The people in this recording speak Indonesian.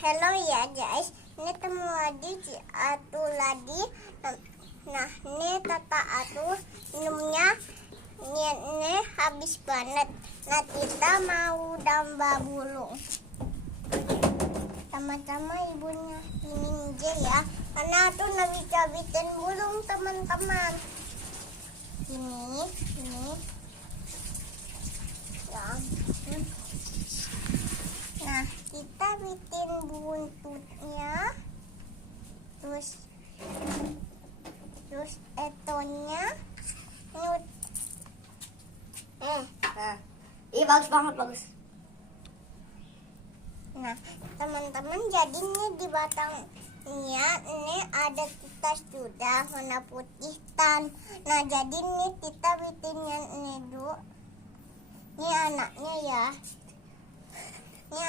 Hello ya guys, ini temu lagi si Atu lagi. Nah, ini tata Atu minumnya ini habis banget. Nah, kita mau damba bulung. Sama-sama ibunya ini aja ya. Karena Atu nggak bisa bikin bulung teman-teman. Ini ya. Nah, kita bikin buntutnya, terus etonnya, nyut. Iya bagus banget, bagus. Nah, teman-teman, jadi ini di batangnya ini ada tutas sudah warna putih tan. Nah, jadi ini kita bikinnya ini dulu. Ini anaknya ya. Ini